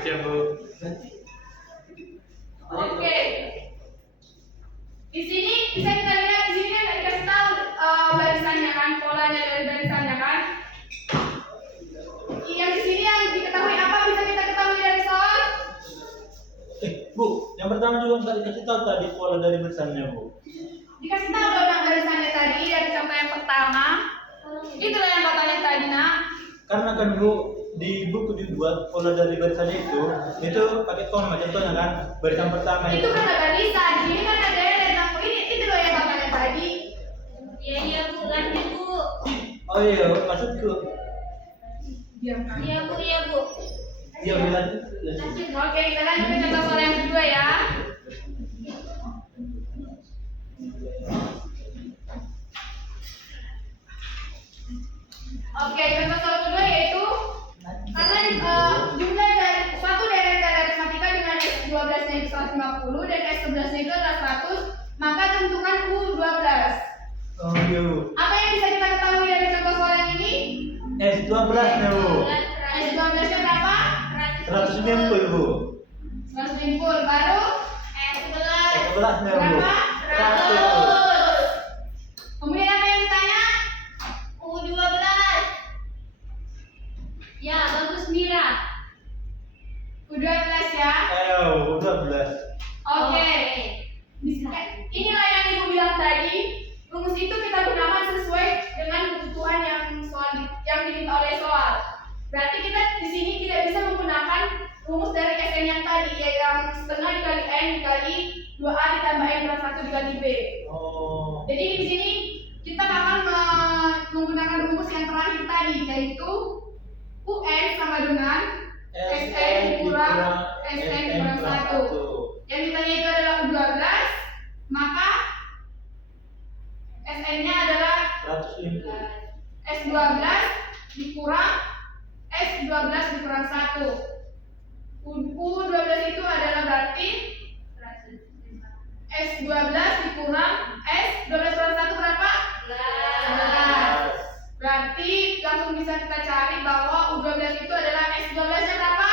Permisi ya, Bu. Oke. Di sini bisa kita lihat di sini ada dikasih tahu barisannya kan, polanya dari barisannya kan. Yang di sini yang diketahui apa bisa kita ketahui dari soal? Bu, yang pertama juga nggak dikasih tahu tadi pola dari barisannya, Bu. Dikasih tahu dong barisannya tadi dari contoh yang pertama. Itulah yang katanya tadi nak. Karena kan Bu, di buku dibuat pola dari barisannya itu pakai koma contohnya kan, barisan pertama Itu kan ada barisan, ini kan ada yang aku itu loh yang katanya tadi. Iya Bu, lanjut Bu. Oh iya, maksudku. Diam kan? Iya Bu, iya Bu. Iya, bilang. Lanjut. Oke, kita lanjut ke contoh soal yang kedua ya. Oke, contoh soal kedua yaitu karena jumlah dari suatu deret aritmatika dengan S12 nya itu 150 dan S11 nya itu adalah 100, maka tentukan U12. Oh iya, Bu. Apa yang bisa kita ketahui dari contoh soal yang ini? S12 nya, Bu. S12 nya berapa? 190, Bu. 190, baru S11. S11 nya, Bu. berapa? 100. 100. Kemudian apa yang ditanya? U12. Ya, bagus Mira. U12 ya. Ayo, 12. Oke. Inilah yang Ibu bilang tadi. Rumus itu kita gunakan sesuai dengan kebutuhan yang yang diminta oleh soal. Berarti kita di sini tidak bisa menggunakan rumus dari SN yang tadi, yaitu yang setengah dikali N dikali 2A ditambah N per 1 dikali B. Oh. Jadi di sini kita akan menggunakan rumus yang terakhir tadi, yaitu UN sama dengan SN dikurang SN kurang 1. Yang ditanya itu adalah U12, maka SN-nya adalah 150. S12 dikurang S12 dikurang 1. U12 itu adalah berarti S12 dikurang S12 kurang 1 berapa? 11. Berarti langsung bisa kita cari bahwa U12 itu adalah S12 nya berapa?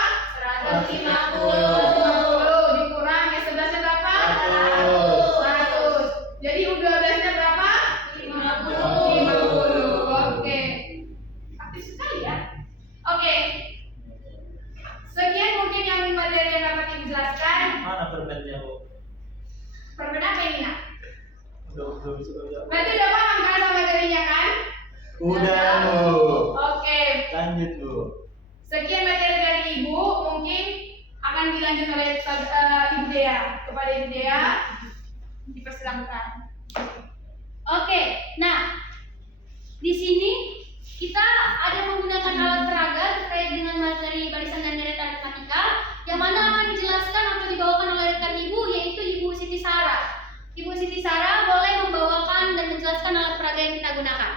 150 dikurang S11 nya berapa? 100. Jadi U12 nya berapa? 50. Oke. Aktif sekali ya. Oke. Sekian mungkin yang materi yang dapat dijelaskan. Mana permennya, Bu? Permen apa ini nak? Udah bisa jawab. Berarti udah paham kan sama materinya kan? Udah, Bu. Oke. Lanjut, Bu. Sekian materi dari Ibu, mungkin akan dilanjut oleh Ibu Dea. Kepada Ibu Dea, dipersilakan. Oke, nah di sini kita ada menggunakan alat peraga terkait dengan materi barisan dan deret aritmatika yang mana akan dijelaskan atau dibawakan oleh rekan Ibu, yaitu Ibu Siti Sarah. Ibu Siti Sarah boleh membawakan dan menjelaskan alat peraga yang kita gunakan.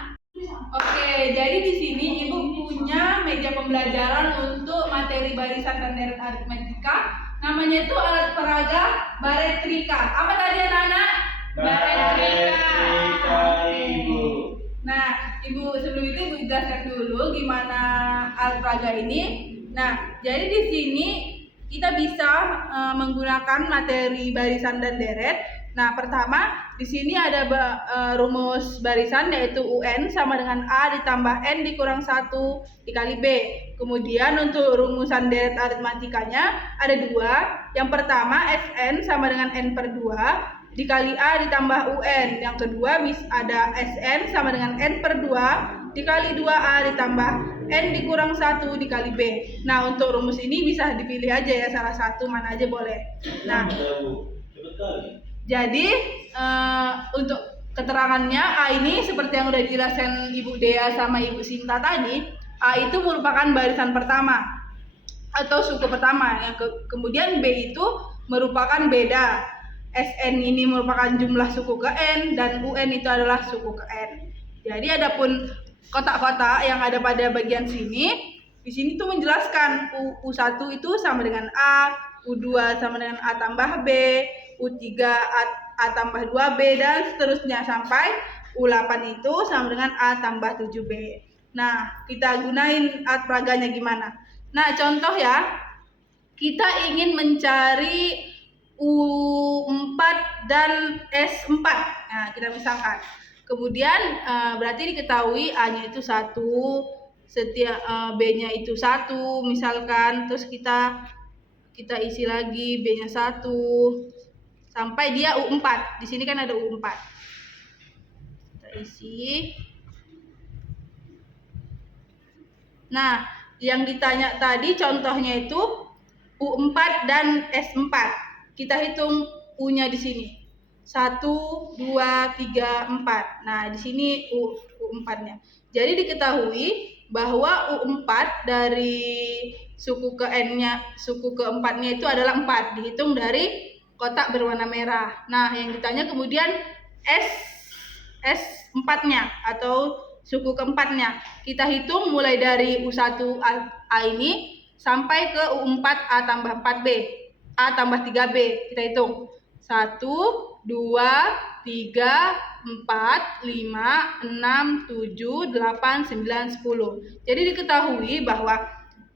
Oke, jadi di sini Ibu punya meja pembelajaran untuk materi barisan dan deret aritmatika. Namanya itu alat peraga baretrika. Apa tadi anak-anak? Baretrika, Ibu. Nah, Ibu sebelum itu Ibu jelaskan dulu gimana alat peraga ini. Nah, jadi di sini kita bisa menggunakan materi barisan dan deret. Nah, pertama di sini ada rumus barisan yaitu UN sama dengan A ditambah N dikurang 1 dikali B. Kemudian untuk rumusan deret aritmatikanya ada dua. Yang pertama SN sama dengan N per 2 dikali A ditambah UN. Yang kedua ada SN sama dengan N per 2 dikali 2A ditambah N dikurang 1 dikali B. Nah, untuk rumus ini bisa dipilih aja ya, salah satu mana aja boleh. Nah, Bu. Cepet kali. jadi untuk keterangannya A ini seperti yang udah dijelaskan Ibu Dea sama Ibu Sinta tadi, A itu merupakan barisan pertama atau suku pertama. Kemudian B itu merupakan beda. SN ini merupakan jumlah suku ke N dan UN itu adalah suku ke N. Jadi adapun kotak-kotak yang ada pada bagian sini, di sini tuh menjelaskan U1 itu sama dengan A, U2 sama dengan A tambah B, U3 A tambah 2B dan seterusnya sampai U8 itu sama dengan A tambah 7B. Nah, kita gunain alat peraganya gimana? Nah, contoh ya. kita ingin mencari U4 dan S4. Nah, kita misalkan. Kemudian berarti diketahui A-nya itu 1, B-nya itu 1 misalkan, terus kita isi lagi B-nya 1 sampai dia U4. Di sini kan ada U4. Kita isi. Nah, yang ditanya tadi contohnya itu U4 dan S4. Kita hitung U-nya di sini. 1, 2, 3, 4. Nah, di sini U4-nya. Jadi diketahui bahwa U4 dari suku ke N-nya, suku keempatnya itu adalah 4. Dihitung dari kotak berwarna merah. Nah, yang ditanya kemudian S4-nya atau suku keempatnya. Kita hitung mulai dari U1A ini sampai ke U4 A tambah 4B, A tambah 3B. Kita hitung 1, 2, 3, 4, 5, 6, 7, 8, 9, 10. Jadi diketahui bahwa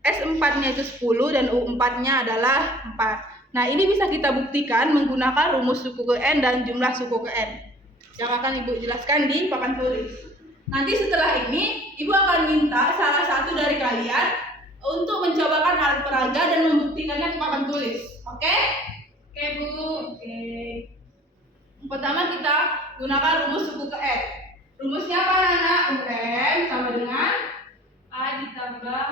S4-nya itu 10 dan U4-nya adalah 4. Nah, ini bisa kita buktikan menggunakan rumus suku ke N dan jumlah suku ke N yang akan Ibu jelaskan di papan tulis. Nanti setelah ini, Ibu akan minta salah satu dari kalian untuk mencobakan alat peraga dan membuktikannya ke papan tulis. Oke? Oke, Bu. Oke. Pertama kita gunakan rumus suku ke N. Rumusnya apa, anak? UN sama dengan A ditambah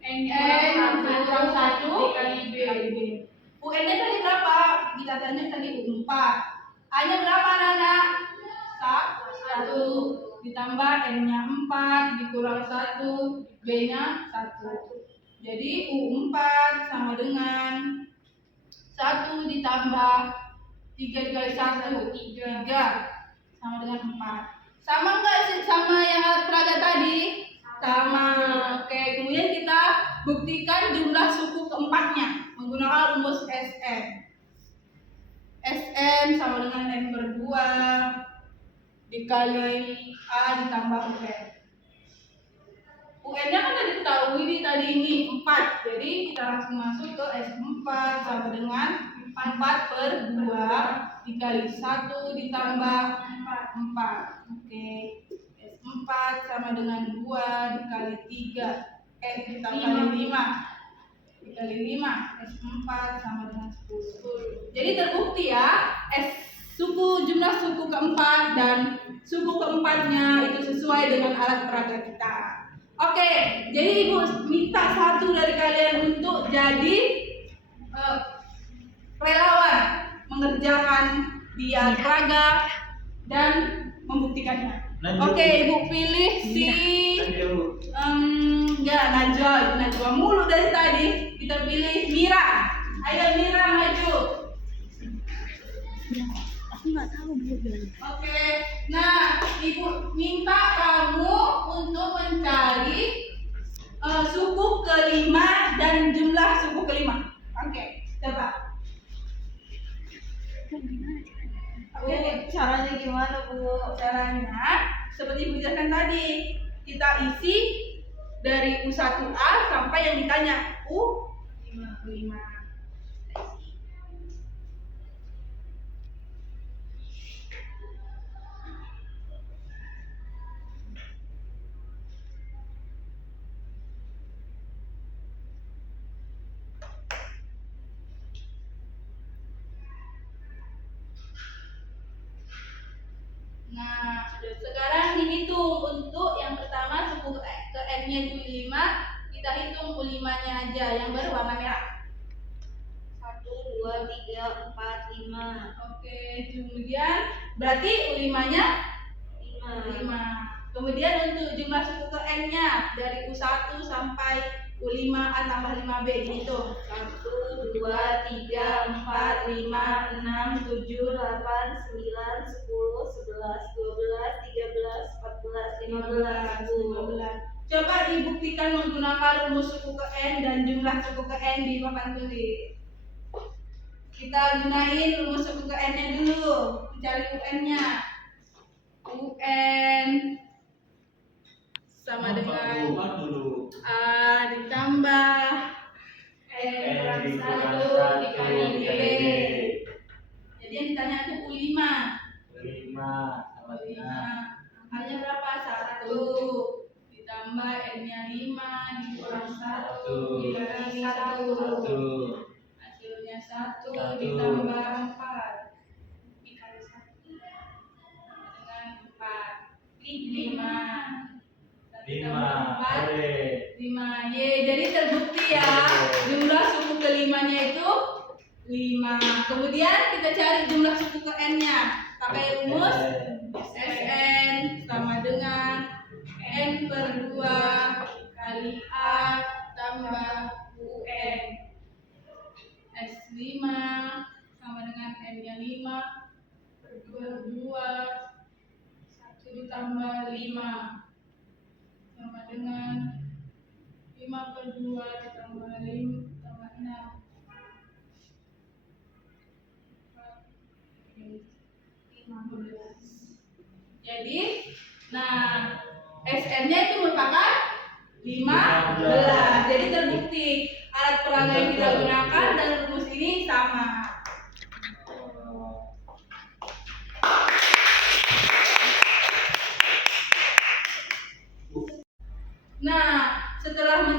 N kurang 1 dikali B. UN-nya tadi berapa? Kita tanya tadi U4. A-nya berapa, anak? 1 ditambah N-nya 4 dikurang 1, B-nya 1. Jadi U4 sama dengan 1 ditambah 3 dikali 1, 3 sama dengan 4. Sama enggak sih sama yang alat peraga tadi? Sama. Oke, kemudian kita buktikan jumlah suku keempatnya menggunakan rumus SN. SN sama dengan N per 2 dikali A ditambah UN. UN-nya kan tadi diketahui tadi ini 4. Jadi kita langsung masuk ke S4 sama dengan 4 per 2 dikali 1 ditambah 4. Oke. S4 sama dengan 2 dikali 3. Ditambah 5. Dikali 5. S4 sama dengan 10. Jadi terbukti ya, jumlah suku keempat dan suku keempatnya itu sesuai dengan alat peraga kita. Oke, jadi Ibu minta satu dari kalian untuk jadi relawan mengerjakan di alat peraga dan membuktikannya. Oke, Ibu pilih si Najwa mulu dari tadi. Kita pilih Mira. Ayo Mira maju. Aku nggak tahu Bu. Oke, nah Ibu minta kamu untuk mencari suku kelima dan jumlah suku kelima. Oke, coba. Oke, caranya gimana Bu? Caranya seperti Ibu jelaskan tadi, kita isi dari U1A sampai yang ditanya U5. Nah, sekarang dihitung untuk yang pertama suku ke N-nya itu 5, kita hitung U5-nya aja yang berwarna merah. 1, 2, 3, 4, 5. Oke, kemudian berarti U5-nya 5. Kemudian untuk jumlah suku ke N-nya dari U1 sampai U5 A tambah 5B dihitung. 1, 2, 3, 4, 5, 6, 7, 8, 9, 10, 11, 12, 13, 14, 15, 16, 17, 18, 19, 20, 15. Coba dibuktikan menggunakan rumus suku ke N dan jumlah suku ke N di papan tulis. Kita gunain rumus suku ke N-nya dulu. Cari UN-nya. UN sama dengan A ditambah Satu. Dikali satu. Hasilnya satu ditambah 4 dikali 1 dengan 4. 5. Boleh. 5. Jadi terbukti ya jumlah suku kelimanya itu 5. Kemudian kita cari jumlah suku ke n-nya. Pakai rumus Sn sama dengan n per 2 kali A tambah UN. S5 sama dengan n-nya 5 per 2 1 ditambah 5 sama dengan 5 per 2 ditambah 5 tambah 6. Jadi, nah SN-nya itu merupakan 15. Jadi terbukti alat peraga yang kita gunakan dan rumus ini sama. Nah, setelah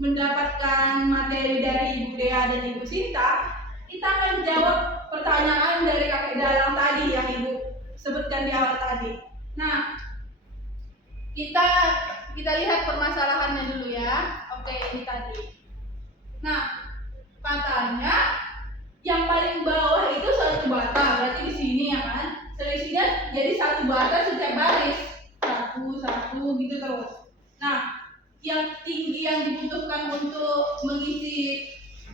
mendapatkan materi dari Ibu Dea dan Ibu Sinta, kita akan jawab pertanyaan dari kakek dalang tadi yang Ibu sebutkan di awal tadi. Nah, kita lihat permasalahannya dulu ya. Oke, ini tadi. Nah, katanya yang paling bawah itu 1 bata, berarti di sini ya kan. Selisihnya jadi 1 bata setiap baris. 1 gitu terus. Nah, yang tinggi yang dibutuhkan untuk mengisi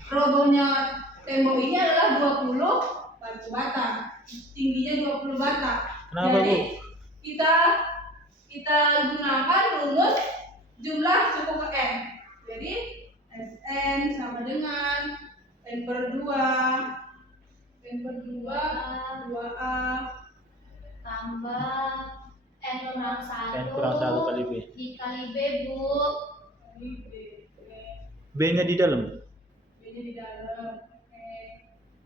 robohnya tembok ini adalah 20 batu bata. Tingginya 20 bata. Kenapa, Jadi, Bu? kita gunakan rumus jumlah suku ke n. Jadi Sn sama dengan n per 2 2a tambah n kurang 1 N kurang 1 kali B. dikali B, Bu. kali b. B-nya di dalam. B-nya di dalam. Oke.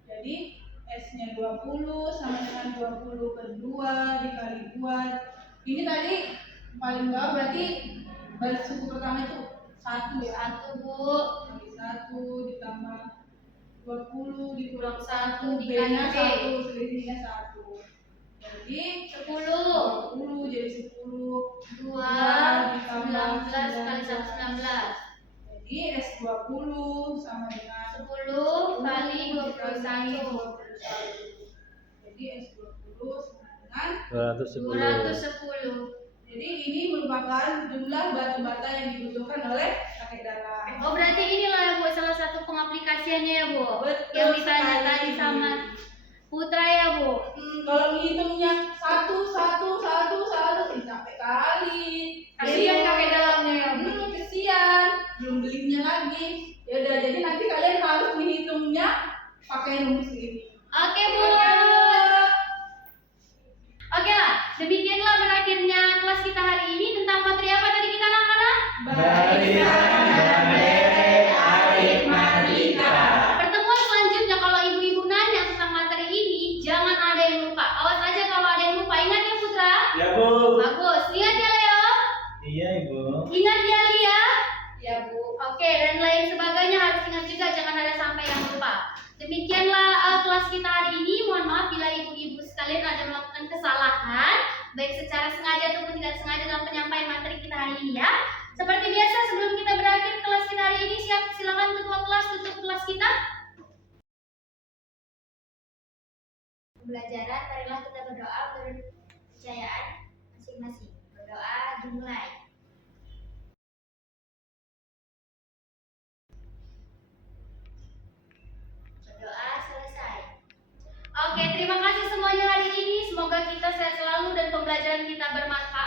Jadi S-nya 20 sama dengan 20 per 2 dikali 2. Ini tadi paling bawah berarti baris suku pertama itu 1 ya. 1, Bu. Kali 1 ditambah 20 dikurang Kurang 1 1 B-nya dikali B. 1, selisihnya 1. Jadi 10. 20 jadi 10 2 ditambah 19 kali 1 19. Jadi S20 sama dengan 10 kali 21. Jadi S20 sama dengan 210. 210. jadi ini merupakan jumlah batu bata yang dibutuhkan oleh kakek dalang. Oh, berarti inilah ya, Bu, salah satu pengaplikasiannya ya, Bu. Betul Yang ditanya sekali. tadi sama Putra ya, Bu. Kalau menghitungnya satu capek kali. Kasihan kakek dalangnya ya. Kesian, belum belinya lagi. Ya udah, jadi nanti kalian harus menghitungnya pakai rumus ini. Oke, Bu. Oke lah, demikianlah berakhirnya kelas kita hari ini tentang materi apa tadi kita anak-anak? Barisan dan deret aritmatika. Pertemuan selanjutnya kalau ibu-ibu nanya tentang materi ini, jangan ada yang lupa. Awas aja kalau ada yang lupa. Ingat ya, Putra? Ya, Bu. Bagus. Ingat ya, Leo? Iya, Ibu. Ingat ya, Lia? Ya Bu. Oke, dan lain sebagainya harus ingat juga, jangan ada sampai yang lupa. Demikianlah kelas kita hari ini. Mohon maaf bila ibu-ibu sekalian ada melakukan kesalahan, baik secara sengaja ataupun tidak sengaja dalam penyampaian materi kita hari ini ya. Seperti biasa, sebelum kita berakhir kelas kita hari ini, silakan ketua kelas tutup kelas kita. Pembelajaran, marilah kita berdoa kepercayaan masing-masing. Berdoa dimulai. Berdoa selesai. Oke, terima kasih semuanya hari ini. Semoga kita sehat selalu dan pembelajaran kita bermanfaat.